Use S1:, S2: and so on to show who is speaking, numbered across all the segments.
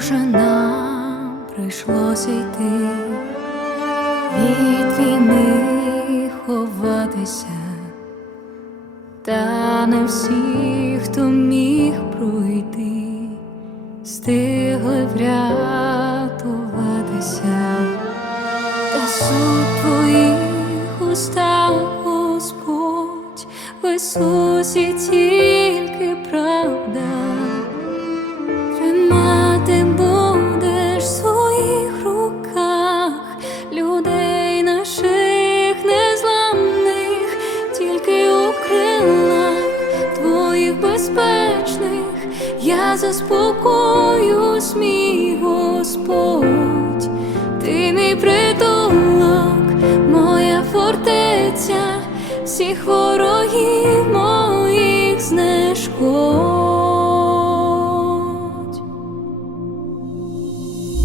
S1: Може, нам прийшлося йти від війни ховатися, та не всі, хто міг пройти, стигли врятуватися, та суд твоїх устах, Господь, в Ісусі тільки правда. Безпечних я заспокоюсь, мій Господь, ти мій притулок, моя фортеця, всіх ворогів моїх знешкодь.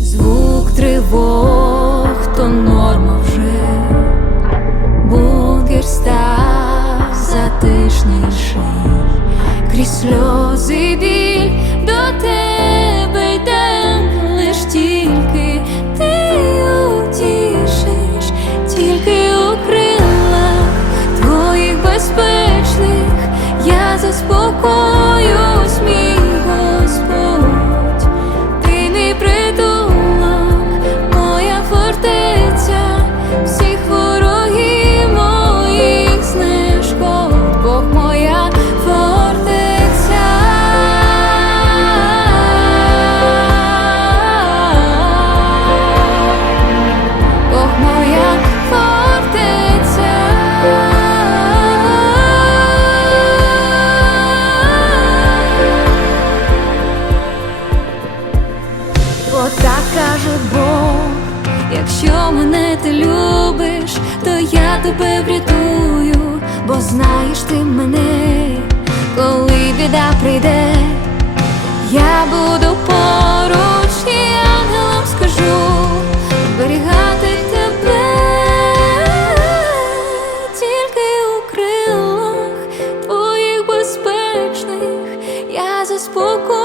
S1: Звук тривог, то норма вже, бункер став затишніший, крізь сльози біль до тебе йдем, лиш тільки так каже Бог, якщо мене ти любиш, то я тебе врятую, бо знаєш ти мене, коли біда прийде, я буду поруч і ангелам скажу, зберігати тебе, тільки у крилах твоїх безпечних я заспокоюсь,